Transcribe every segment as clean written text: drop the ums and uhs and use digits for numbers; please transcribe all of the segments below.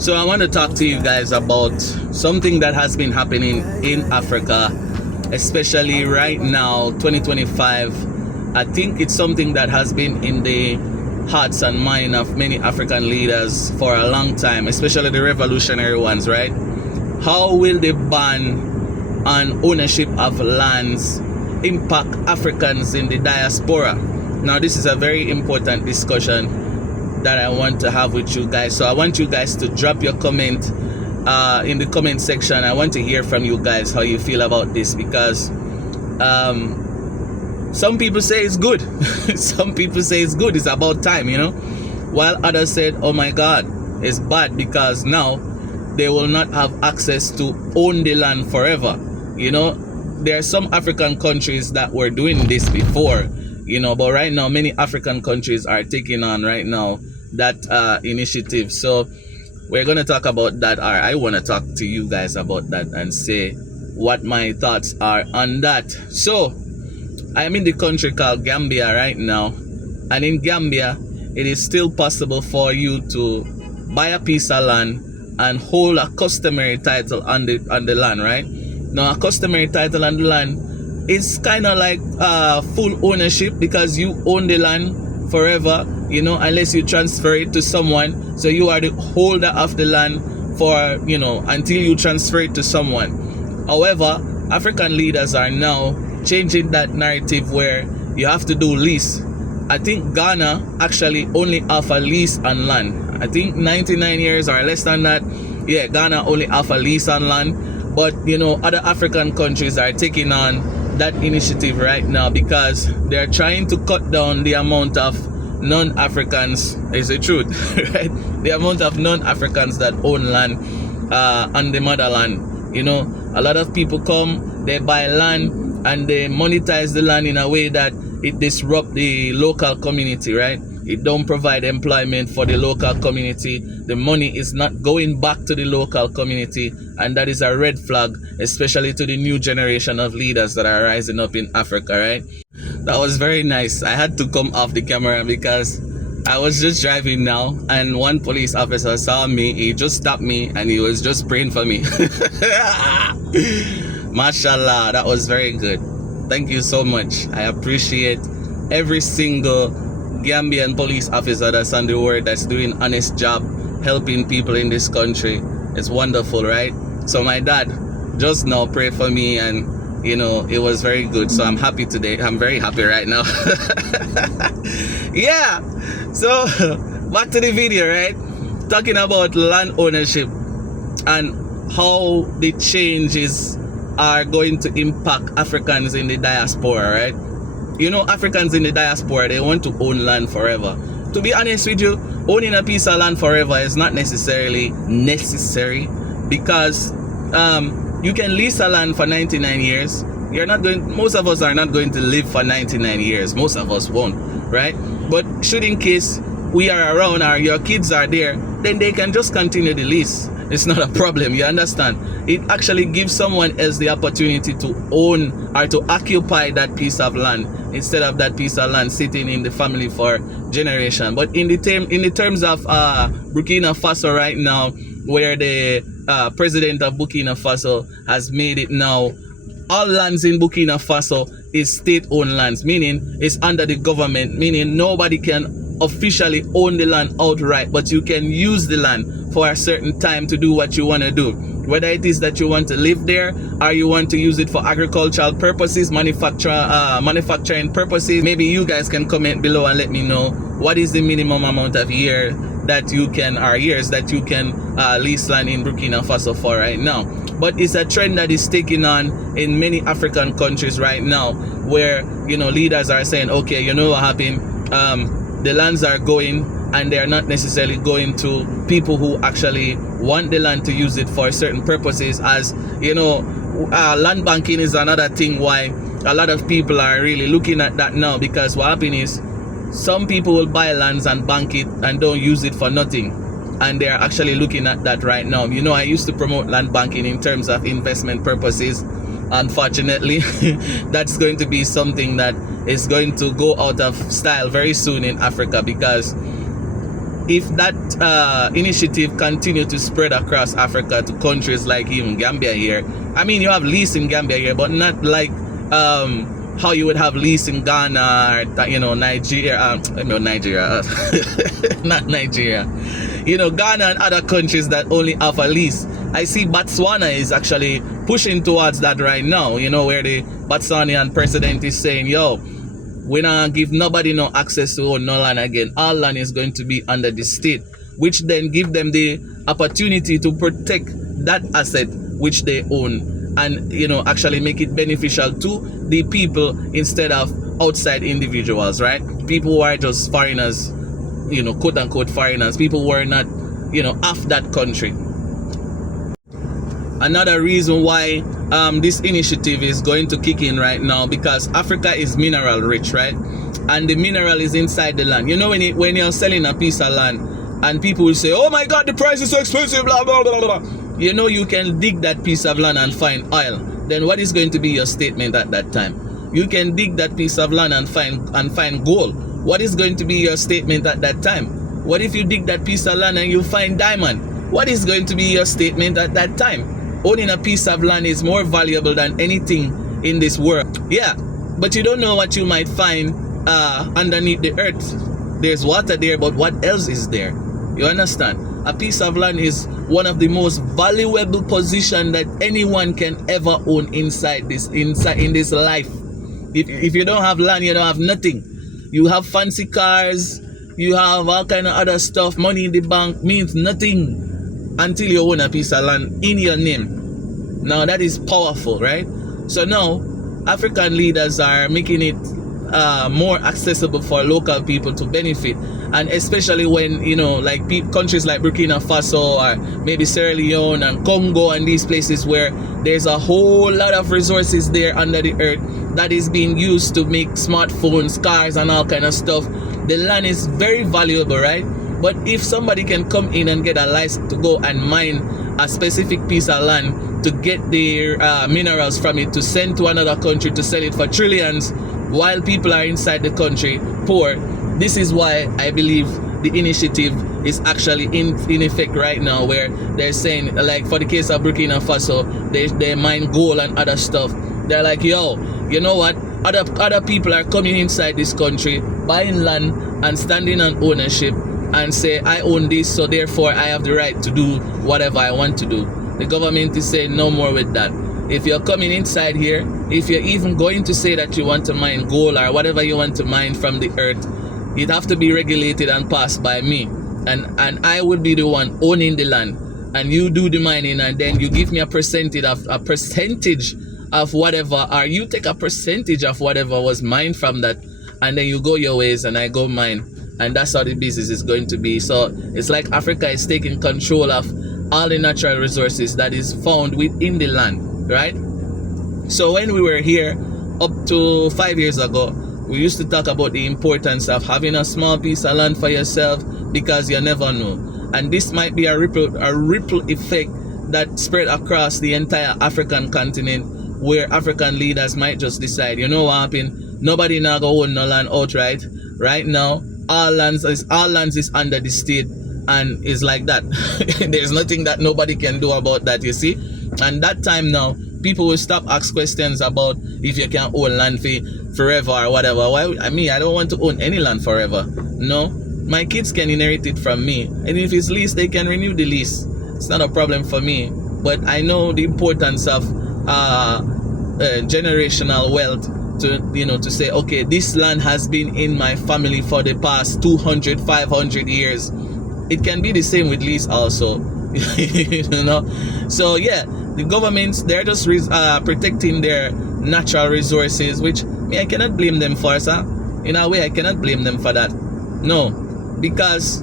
So I want to talk to you guys about something that has been happening in Africa, especially right now, 2025. I think it's something that has been in the hearts and mind of many African leaders for a long time, especially the revolutionary ones, right? How will the ban on ownership of lands impact Africans in the diaspora? Now, this is a very important discussion that I want to have with you guys. So I want you guys to drop your comment in the comment section. I want to hear from you guys how you feel about this, because some people say it's good. Some people say it's good, it's about time, you know, while others said, oh my God, it's bad because now they will not have access to own the land forever. You know, there are some African countries that were doing this before, you know, but right now many African countries are taking on right now that initiative. So we're going to talk about that, or I want to talk to you guys about that and say what my thoughts are on that. So I'm in the country called Gambia right now, and in Gambia it is still possible for you to buy a piece of land and hold a customary title on the land, right? Now, a customary title on the land is kind of like full ownership, because you own the land forever, you know, unless you transfer it to someone. So you are the holder of the land for, you know, until you transfer it to someone. However, African leaders are now changing that narrative where you have to do lease. I think Ghana actually only offer lease on land. I think 99 years or less than that. Yeah, Ghana only offer lease on land. But, you know, other African countries are taking on that initiative right now because they're trying to cut down the amount of non-Africans, is the truth, right? The amount of non-Africans that own land on the motherland. You know, a lot of people come, they buy land, and they monetize the land in a way that it disrupts the local community, right? It don't provide employment for the local community. The money is not going back to the local community, and that is a red flag, especially to the new generation of leaders that are rising up in Africa, right? That was very nice. I had to come off the camera because I was just driving now, and one police officer saw me. He just stopped me and he was just praying for me. Mashallah, that was very good. Thank you so much. I appreciate every single Gambian police officer that's on the word, that's doing an honest job helping people in this country. It's wonderful, right? So my dad just now prayed for me, and you know, it was very good. So I'm happy today. I'm very happy right now. Yeah. So back to the video, right? Talking about land ownership and how the changes are going to impact Africans in the diaspora, right? You know, Africans in the diaspora, they want to own land forever. To be honest with you, owning a piece of land forever is not necessarily necessary, because you can lease a land for 99 years. You're not going, most of us are not going to live for 99 years. Most of us won't, right? But should in case we are around or your kids are there, then they can just continue the lease. It's not a problem, you understand? It actually gives someone else the opportunity to own or to occupy that piece of land, instead of that piece of land sitting in the family for generation. But in the terms of Burkina Faso right now, where the president of Burkina Faso has made it now, all lands in Burkina Faso is state-owned lands, meaning it's under the government, meaning nobody can officially own the land outright, but you can use the land for a certain time to do what you want to do, whether it is that you want to live there or you want to use it for agricultural purposes, manufacturing purposes. Maybe you guys can comment below and let me know what is the minimum amount of years that you can lease land in Burkina Faso for right now. But it's a trend that is taking on in many African countries right now, where, you know, leaders are saying, okay, you know what happened, the lands are going, and they're not necessarily going to people who actually want the land to use it for certain purposes. As you know, land banking is another thing why a lot of people are really looking at that now, because what happens is some people will buy lands and bank it and don't use it for nothing, and they're actually looking at that right now. You know, I used to promote land banking in terms of investment purposes. Unfortunately, that's going to be something that is going to go out of style very soon in Africa, because if that initiative continue to spread across Africa to countries like even Gambia here, I mean, you have lease in Gambia here, but not like how you would have lease in Ghana or, you know, Nigeria, Nigeria, not Nigeria, you know, Ghana and other countries that only offer lease. I see Botswana is actually pushing towards that right now, you know, where the Botswanian president is saying, yo, we not give nobody no access to own no land again. All land is going to be under the state, which then give them the opportunity to protect that asset which they own, and, you know, actually make it beneficial to the people instead of outside individuals, right? People who are just foreigners, you know, quote unquote foreigners, people who are not, you know, of that country. Another reason why this initiative is going to kick in right now, because Africa is mineral rich, right? And the mineral is inside the land. You know, when you're selling a piece of land and people will say, oh my God, the price is so expensive, blah, blah, blah, blah. You know, you can dig that piece of land and find oil. Then what is going to be your statement at that time? You can dig that piece of land and find gold. What is going to be your statement at that time? What if you dig that piece of land and you find diamond? What is going to be your statement at that time? Owning a piece of land is more valuable than anything in this world. Yeah, but you don't know what you might find underneath the earth. There's water there, but what else is there? You understand? A piece of land is one of the most valuable position that anyone can ever own in this life. If you don't have land, you don't have nothing. You have fancy cars, you have all kind of other stuff. Money in the bank means nothing until you own a piece of land in your name. Now that is powerful, right? So now African leaders are making it more accessible for local people to benefit, and especially when, you know, like countries like Burkina Faso or maybe Sierra Leone and Congo and these places where there's a whole lot of resources there under the earth that is being used to make smartphones, cars and all kind of stuff. The land is very valuable, right? But if somebody can come in and get a license to go and mine a specific piece of land to get their minerals from it to send to another country to sell it for trillions while people are inside the country poor, this is why I believe the initiative is actually in effect right now, where they're saying, like for the case of Burkina Faso, they mine gold and other stuff. They're like, yo, you know what? Other people are coming inside this country, buying land and standing on ownership and say, I own this, so therefore I have the right to do whatever I want to do. The government is saying no more with that. If you're coming inside here, if you're even going to say that you want to mine gold or whatever you want to mine from the earth, it have to be regulated and passed by me, and I would be the one owning the land, and you do the mining, and then you give me a percentage of whatever, or you take a percentage of whatever was mined from that, and then you go your ways and I go mine. And that's how the business is going to be. So it's like Africa is taking control of all the natural resources that is found within the land, right? So when we were here up to 5 years ago, we used to talk about the importance of having a small piece of land for yourself, because you never know. And this might be a ripple effect that spread across the entire African continent, where African leaders might just decide, you know what happened? Nobody now go own no land outright. Right now, all lands is under the state, and it's like that. There's nothing that nobody can do about that, you see. And that time now, people will stop ask questions about if you can own land forever or whatever. Why? I mean, I don't want to own any land forever. No, my kids can inherit it from me, and if it's lease, they can renew the lease. It's not a problem for me. But I know the importance of generational wealth, to say, okay, this land has been in my family for the past 200, 500 years. It can be the same with lease also. So yeah, the governments, they're just protecting their natural resources, which I cannot blame them for, sir. In a way, I cannot blame them for that. No, because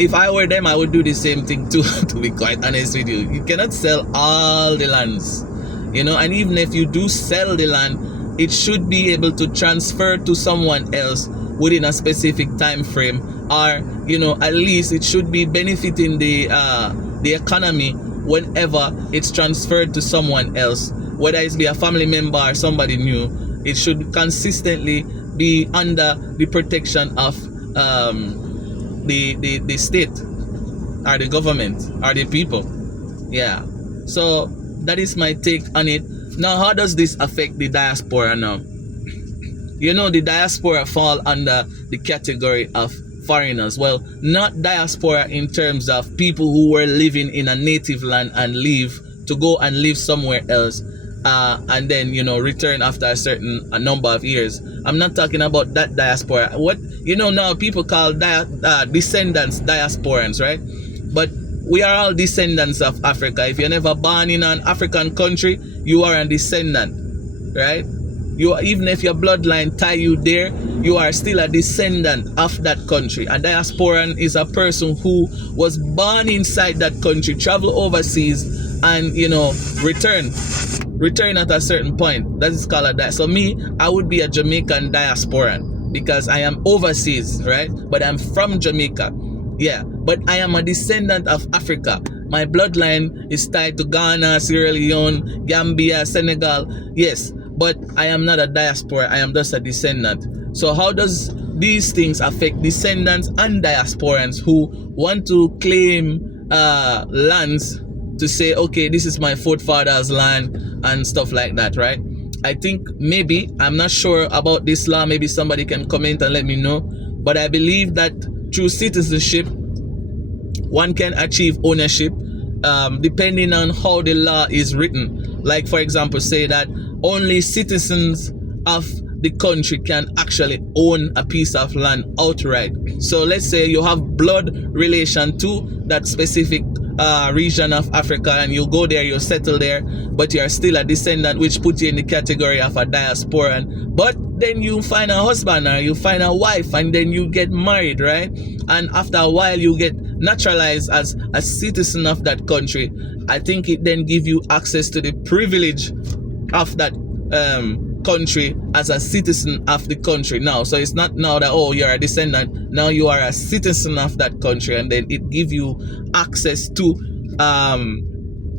if I were them, I would do the same thing too, to be quite honest with you. You cannot sell all the lands, and even if you do sell the land, it should be able to transfer to someone else within a specific time frame, or at least it should be benefiting the economy whenever it's transferred to someone else, whether it's be a family member or somebody new. It should consistently be under the protection of the state or the government or the people. Yeah. So that is my take on it. Now, how does this affect the diaspora now? You know, the diaspora fall under the category of foreigners. Well, not diaspora in terms of people who were living in a native land and leave to go and live somewhere else, and then, you know, return after a number of years. I'm not talking about that diaspora. What, you know, now people call descendants diasporans, right? But we are all descendants of Africa. If you're never born in an African country, you are a descendant, right? You, even if your bloodline tie you there, you are still a descendant of that country. A diasporan is a person who was born inside that country, travel overseas, and, you know, return at a certain point. That is called a diaspora. So me, I would be a Jamaican diasporan because I am overseas, right? But I'm from Jamaica. Yeah, but I am a descendant of Africa. My bloodline is tied to Ghana, Sierra Leone, Gambia, Senegal. Yes, but I am not a diaspora. I am just a descendant. So how does these things affect descendants and diasporans who want to claim lands to say, okay, this is my forefathers' land and stuff like that, right? I think maybe, I'm not sure about this law. Maybe somebody can comment and let me know. But I believe that through citizenship, one can achieve ownership depending on how the law is written. Like, for example, say that only citizens of the country can actually own a piece of land outright. So let's say you have blood relation to that specific region of Africa, and you go there, you settle there, but you are still a descendant, which puts you in the category of a diasporan. But then you find a husband or you find a wife, and then you get married, right? And after a while you get naturalized as a citizen of that country. I think it then gives you access to the privilege of that country as a citizen of the country now. So it's not now that, oh, you're a descendant, now you are a citizen of that country, and then it gives you access to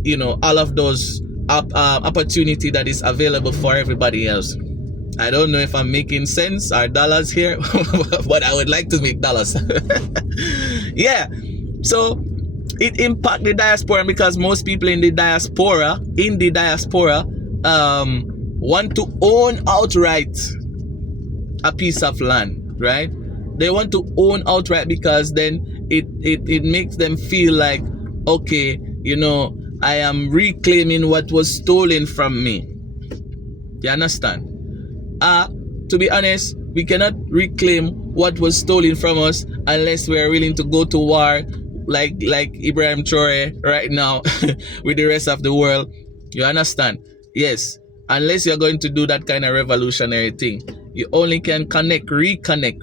you know, all of those opportunity that is available for everybody else. I don't know if I'm making sense or dollars here, but I would like to make dollars. Yeah, so it impacts the diaspora because most people in the diaspora want to own outright a piece of land, right? They want to own outright because then it makes them feel like, okay, you know, I am reclaiming what was stolen from me. You understand? To be honest, we cannot reclaim what was stolen from us unless we are willing to go to war like Ibrahim Traore right now with the rest of the world. You understand? Yes. Unless you're going to do that kind of revolutionary thing, you only can reconnect.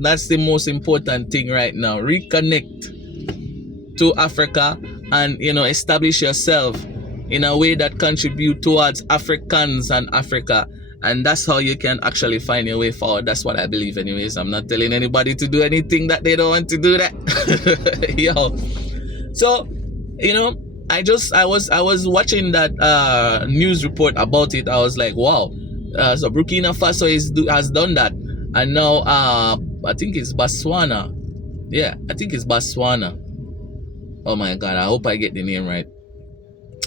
That's the most important thing right now. Reconnect to Africa and, you know, establish yourself in a way that contribute towards Africans and Africa. And that's how you can actually find your way forward. That's what I believe anyways. I'm not telling anybody to do anything that they don't want to do that. Yo. So, you know, I was watching that news report about it. I was like, wow. So Burkina Faso has done that, and now I think it's Botswana. Yeah, I think it's Botswana. Oh my God, I hope I get the name right.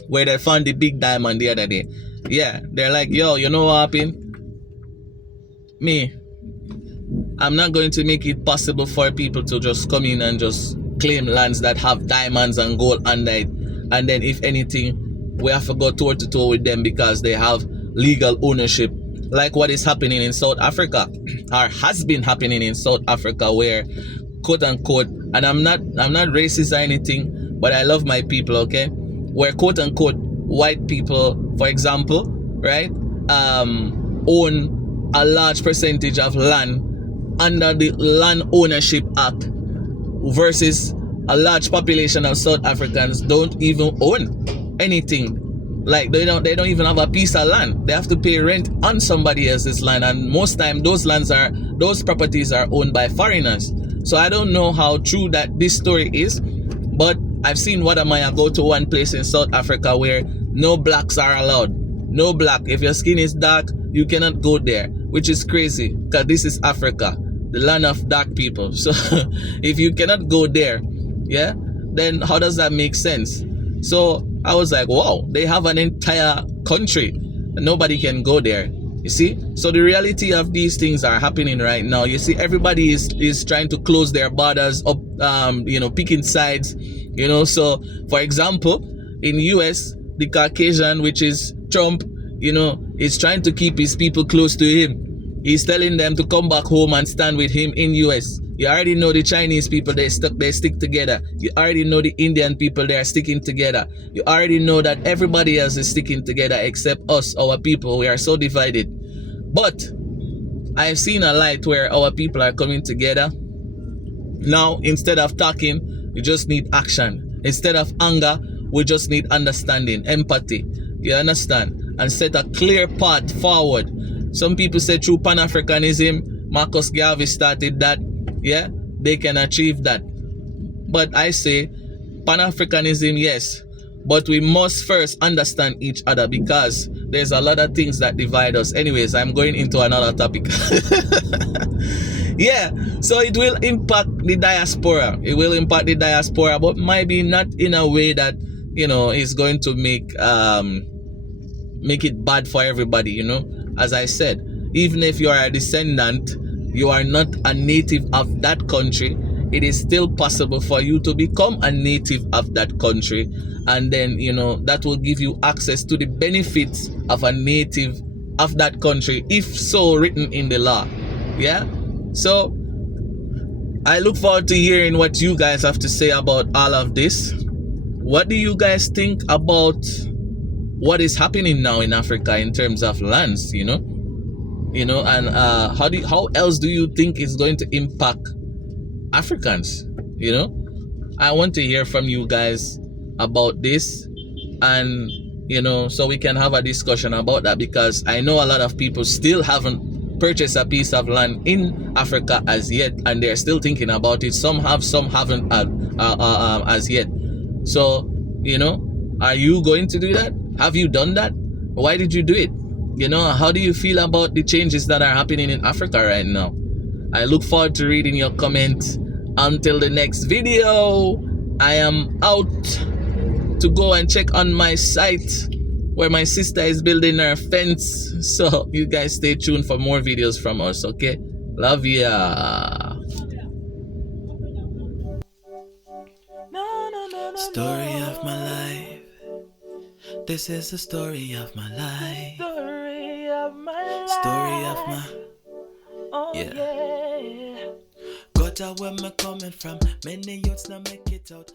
Where they found the big diamond the other day. Yeah, they're like, yo, you know what happened? I'm not going to make it possible for people to just come in and just claim lands that have diamonds and gold under it. And then if anything, we have to go toe to toe with them because they have legal ownership, like what is happening in South Africa, or has been happening in South Africa, where, quote unquote, and I'm not racist or anything, but I love my people, okay? Where, quote unquote, white people, for example, right, own a large percentage of land under the Land Ownership Act, versus a large population of South Africans don't even own anything. Like they don't even have a piece of land. They have to pay rent on somebody else's land, and most time those properties are owned by foreigners. So I don't know how true that this story is, but I've seen Wadamaya go to one place in South Africa where no blacks are allowed. No black. If your skin is dark, you cannot go there, which is crazy because this is Africa. the land of dark people. So if you cannot go there, yeah, then how does that make sense? So I was like, wow, they have an entire country and nobody can go there. You see? So the reality of these things are happening right now. You see, everybody is trying to close their borders up, picking sides, So for example, in US, the Caucasian, which is Trump, is trying to keep his people close to him. He's telling them to come back home and stand with him in US. You already know the Chinese people, they stick together. You already know the Indian people, they are sticking together. You already know that everybody else is sticking together except us, our people. We are so divided. But I've seen a light where our people are coming together. Now, instead of talking, we just need action. Instead of anger, we just need understanding, empathy. You understand? And set a clear path forward. Some people say through Pan-Africanism, Marcus Garvey started that. Yeah, they can achieve that. But I say Pan-Africanism, yes. But we must first understand each other because there's a lot of things that divide us. Anyways, I'm going into another topic. Yeah, so it will impact the diaspora. It will impact the diaspora, but maybe not in a way that, is going to make it bad for everybody, As I said, even if you are a descendant, you are not a native of that country, it is still possible for you to become a native of that country. And then, that will give you access to the benefits of a native of that country, if so written in the law. Yeah? So, I look forward to hearing what you guys have to say about all of this. What do you guys think about what is happening now in Africa in terms of lands, and how else do you think it's going to impact Africans? I want to hear from you guys about this, and so we can have a discussion about that, because I know a lot of people still haven't purchased a piece of land in Africa as yet, and they're still thinking about it. Some have, some haven't as yet. So are you going to do that? Have you done that? Why did you do it? How do you feel about the changes that are happening in Africa right now? I look forward to reading your comments. Until the next video, I am out to go and check on my site where my sister is building her fence. So you guys stay tuned for more videos from us, okay? Love ya. Story of my life. This is the story of my life. Story of my life. Story of my. Oh, Yeah. yeah. Got out where me coming from. Many youths now make it out.